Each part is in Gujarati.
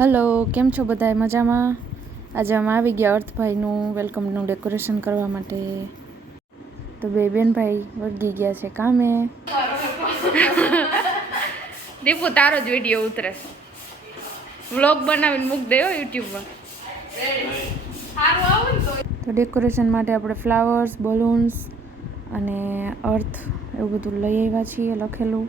હેલો, કેમ છો બધા મજામાં? આજે અમે આવી ગયા અર્થભાઈનું વેલકમનું ડેકોરેશન કરવા માટે. તો બે બેનભાઈ વળગી ગયા છે કામે. દીપુ તારો જ વિડીયો ઉતરે, વ્લોગ બનાવીને મૂક દેવો યુટ્યુબમાં. તો ડેકોરેશન માટે આપણે ફ્લાવર્સ, બલૂન્સ અને અર્થ એવું બધું લઈ આવ્યા છીએ લખેલું.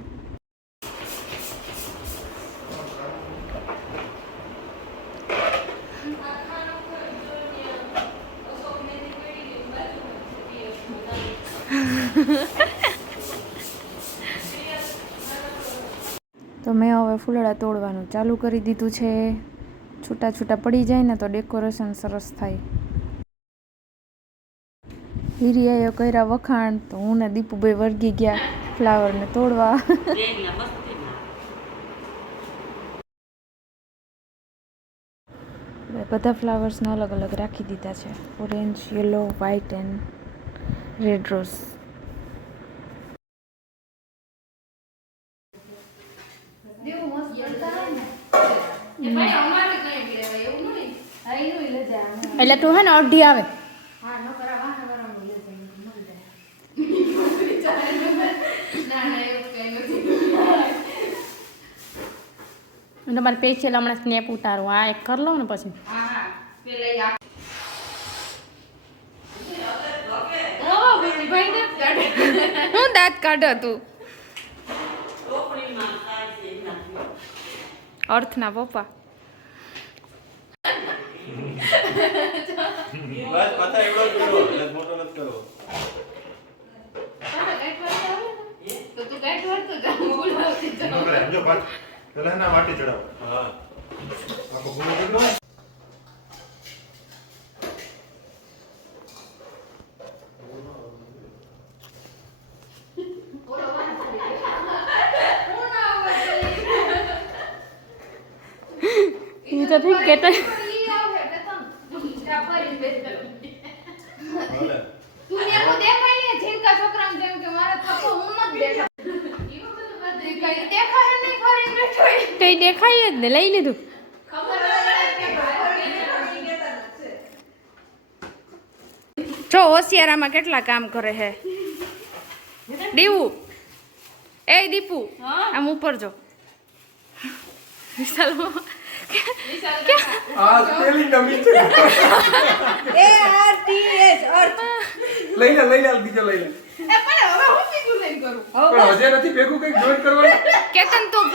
તો મેં હવે ફૂલડા તોડવાનું ચાલુ કરી દીધું છે. છૂટા છૂટા પડી જાય ને તો ડેકોરેશન સરસ થાય. હિરિયાએ કર્યા વખાણ તો હું ને દીપુભાઈ વળગી ગયા ફ્લાવરને તોડવા. બધા ફ્લાવર્સને અલગ અલગ રાખી દીધા છે. Orange, yellow, white and red rose. એટલે તું હે ને અઢી આવે તમારે પેશિયલ હમણાં સ્નેપ ઉતારવું. આ એક કરી લો ને પછી હું દાંત કાઢો તું. અર્થના પપ્પા તો ઠીક કેતા કઈ દેખાય જ ને લઈ લીધું. જો હોશિયારામાં કેટલા કામ કરે હે દીવું. એ દીપુ આમ ઉપર જો. વિશાલ કેતન તું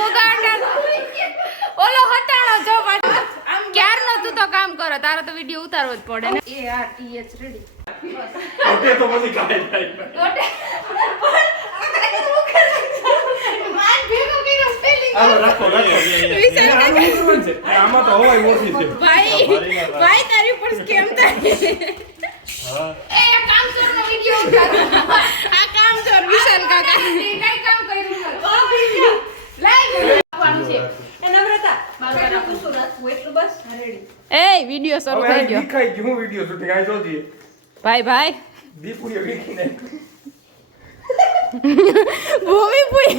ઓલો હટાણો જો ક્યારનો તું તો કામ કરો, તારો તો વિડીયો ઉતારવો જ પડે ને. ARTH રેડી તો પછી કાઈ થાય. આલો રાખો આમાં તો હવાઈ ઓછી છે ભાઈ તારી પર સ્કેમ થાય. એ કામ કરનો વિડિયો ઉતારો. આ કામ કર વિશાલ કાકા કઈ કામ કર્યું નથી. લાઈવ આપવાનું છે એ નમ્રતા બારનો કુસો રાખવું એટલું બસ રેડી. એ વિડિયો શરૂ થઈ ગયો. દેખાઈ ગયો વિડિયો શૂટિંગ આઈ જોજી. ભાઈ દીપુએ વીખી નાખ્યું. ભૂમિ પુઈ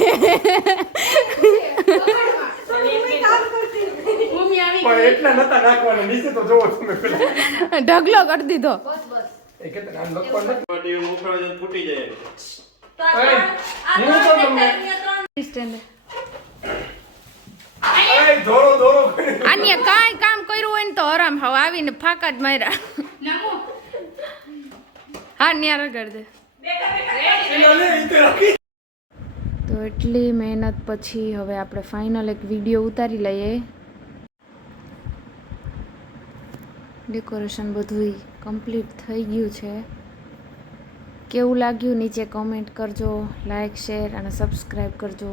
પણ એટલા નતા નાખવાના નીચે તો જોવો તમે પેલા ઢગલો કરી દીધો. બસ એ કે નામ લખવાનું નથી મોકળો જન ફૂટી જાય. હું તો તમને સ્ટેન્ડ દોરો આની કાઈ કામ કર્યું હોય ને તો આરામ હવે આવીને ફાકા જ માર્યા. હા ન્યા રગડ દે. તો એટલી મહેનત પછી હવે આપણે ફાઇનલ એક વિડીયો ઉતારી લઈએ. ડેકોરેશન બધું કમ્પ્લીટ થઈ ગયું છે. કેવું લાગ્યું નીચે કોમેન્ટ કરજો, લાઈક, શેર અને સબસ્ક્રાઈબ કરજો.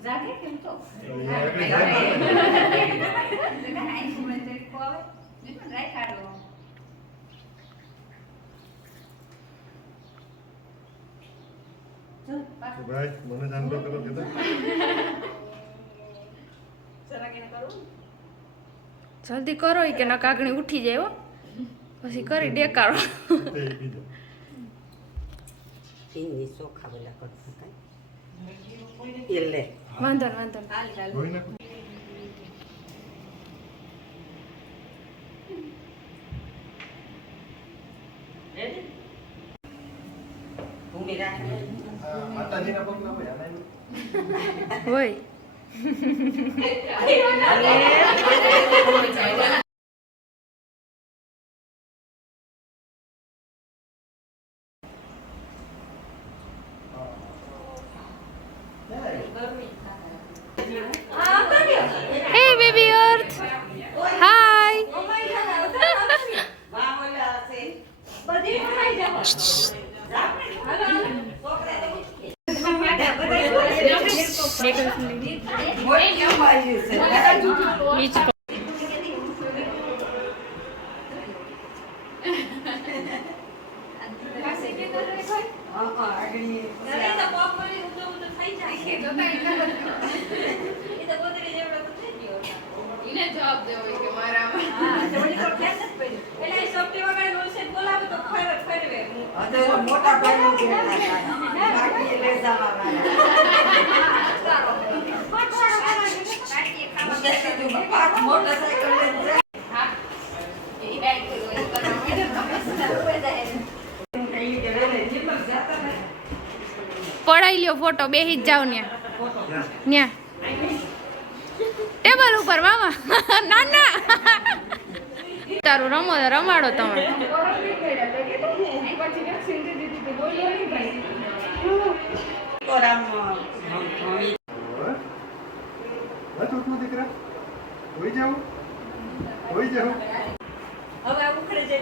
જાગે કેમ તો ભાઈ મને જાણતો કરો કે જલ્દી કરો કે ના કાગણી ઉઠી જાય હો પછી કરી દેકારો ઇની ચોખા બોલા કરતા કાઈ એટલે વાંધો વાંધો હોય ને રેડી ભૂમિ રાખે માતાજીના પગલા ભાઈ આના હોય Hey baby Earth. Hi. જવાબ દેવો કે મારામાં હા જમણી તો કેમ નથી પડ્યું એટલે એ સોફ્ટી વગાડી રોલસેટ બોલાવે તો ફરવે અત્યારે મોટા ભાઈઓ બેઠા બાકી લે જવા વાળા મોટરસાઇકલ લઈને હા એ બાઈક કરવા પડાઈ લ્યો ફોટો બેહી જ જાવ ન્યા ટેબલ ઉપર મામા ના ના તારું રમાડો તમે દીકરા હોઈ જાવ હવે ઉખડે છે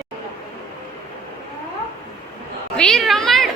વીર રમાડ